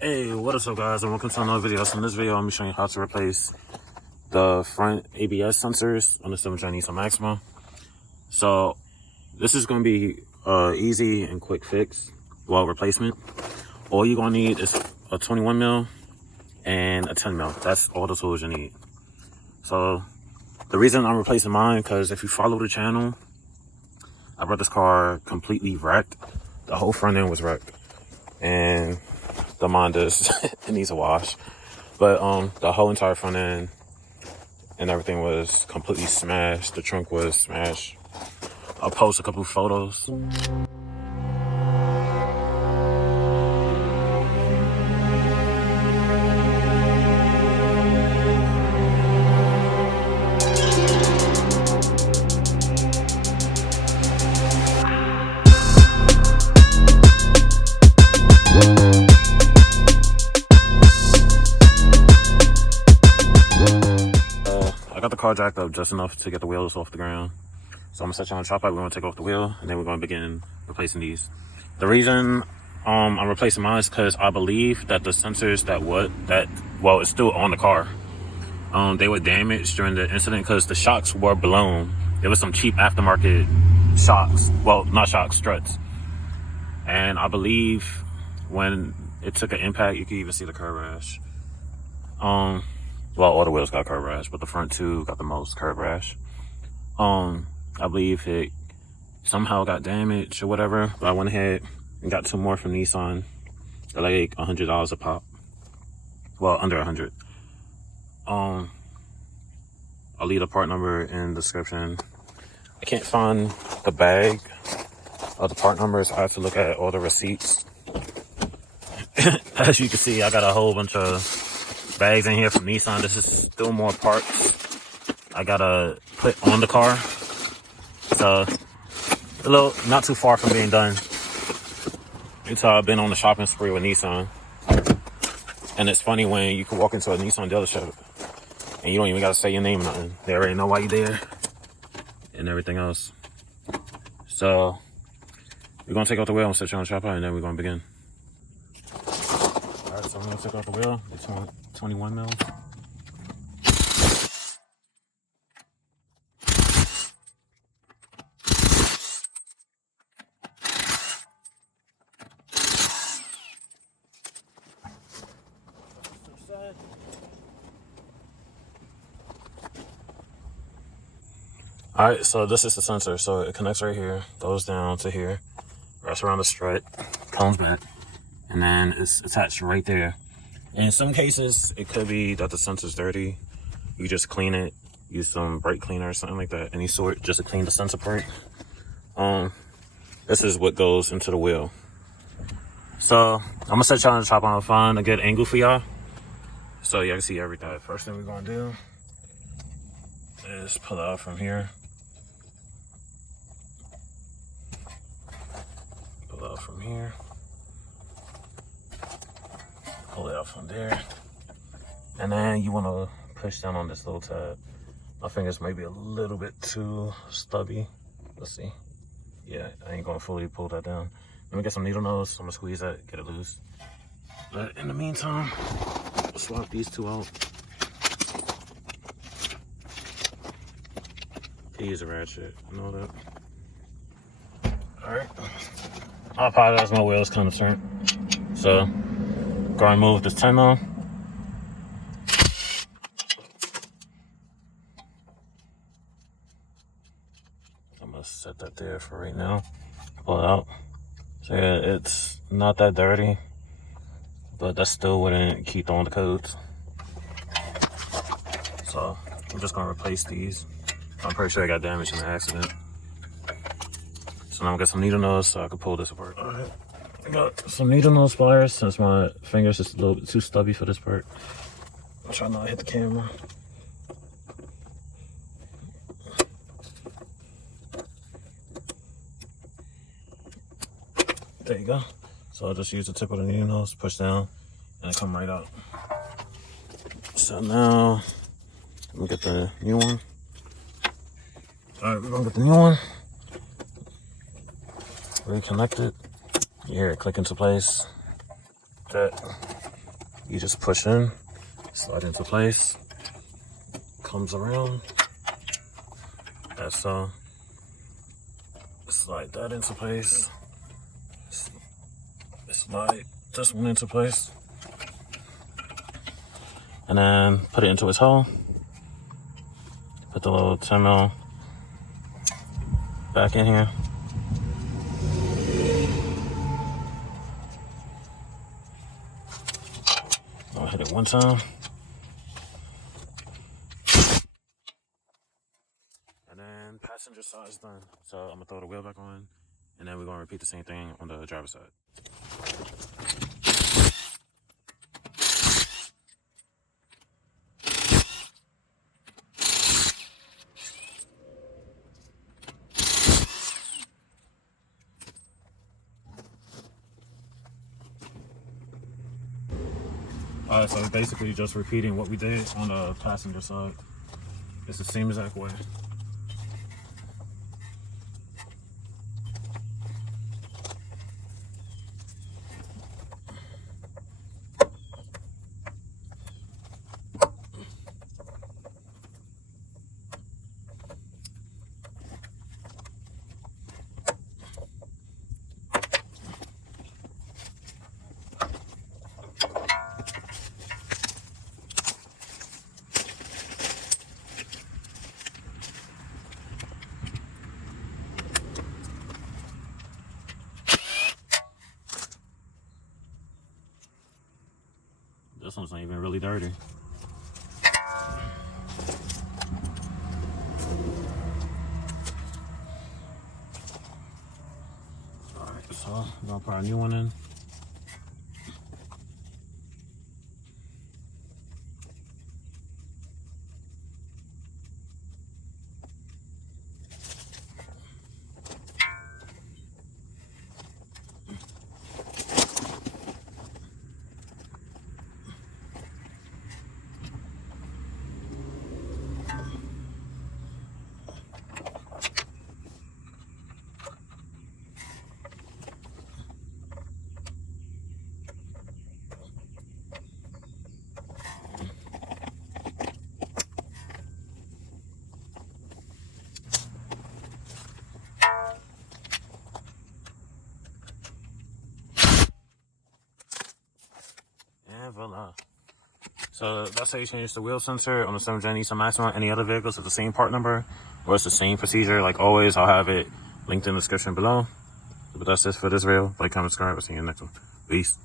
Hey, what is up guys, and welcome to another video. So in this video, I'm going to be showing you how to replace the front ABS sensors on the 7-gen Nissan Maxima. So this is going to be easy and quick fix, replacement. All you're going to need is a 21 mil and a 10 mil. That's all the tools you need. So the reason I'm replacing mine, because if you follow the channel, I brought this car completely wrecked. The whole front end was wrecked, and the Mondas, it needs a wash. But the whole entire front end and everything was completely smashed. The trunk was smashed. I'll post a couple of photos. I got the car jacked up just enough to get the wheels off the ground. So I'm gonna set you on the chop out. We're gonna take off the wheel, and then we're gonna begin replacing these. The reason I'm replacing mine is because I believe that the sensors it's still on the car. They were damaged during the incident because the shocks were blown. There was some cheap aftermarket shocks. Well, not shocks, struts. And I believe when it took an impact, you could even see the curb rash. Well, all the wheels got curb rash, but the front two got the most curb rash. I believe it somehow got damaged or whatever, but I went ahead and got two more from Nissan. They're like $100 a pop. Well, under 100. I'll leave the part number in the description. I can't find the bag of the part numbers. I have to look at all the receipts. As you can see, I got a whole bunch of bags in here from Nissan. This is still more parts I gotta put on the car. So not too far from being done. You can tell I've been on the shopping spree with Nissan. And it's funny when you can walk into a Nissan dealership and you don't even gotta say your name or nothing. They already know why you're there and everything else. So we're gonna take out the wheel and set you on the chop out, and then we're gonna begin. Alright, so I'm gonna take out the wheel. It's 21 mils. Alright, so this is the sensor. So it connects right here, goes down to here, wraps around the strut, comes back, and then it's attached right there. In some cases, it could be that the sensor's dirty. You just clean it, use some brake cleaner or something like that, any sort, just to clean the sensor part. This is what goes into the wheel. So I'm gonna set y'all on the chop on, find a good angle for y'all, so y'all can see everything. First thing we're gonna do is pull it out from here. Pull it out from here. Pull it out from there. And then you want to push down on this little tab. My fingers may be a little bit too stubby. Let's see. Yeah, I ain't gonna fully pull that down. Let me get some needle nose. I'm gonna squeeze that, get it loose. But in the meantime, we'll swap these two out. These are ratchet, you know that. Alright. I apologize, my wheel's kind of turnt. So, go and move this 10 mil. I'm gonna set that there for right now. Pull it out. So yeah, it's not that dirty, but that still wouldn't keep on the codes. So I'm just gonna replace these. I'm pretty sure I got damaged in the accident. So now I'm gonna get some needle nose so I can pull this apart. All right. I got some needle nose pliers since my fingers is a little bit too stubby for this part. I'm trying not to hit the camera. There you go. So I'll just use the tip of the needle nose, push down, and it come right out. So now, let me get the new one. All right, we're gonna get the new one. Reconnect it. You hear it click into place. That. You just push in, slide into place, comes around. That's so. Slide that into place. Slide this one into place. And then put it into its hole. Put the little 10mm back in here. I'll hit it one time. And then passenger side is done. So I'm gonna throw the wheel back on, and then we're gonna repeat the same thing on the driver's side. Alright, so basically just repeating what we did on the passenger side. It's the same exact way. This one's not even really dirty. Alright, so I'm gonna put a new one in. And voila. So that's how you change the wheel sensor on the 7th-gen Nissan Maxima. Any other vehicles with the same part number or it's the same procedure. Like always, I'll have it linked in the description below. But that's it for this video. Like, comment, subscribe. I'll see you in the next one. Peace.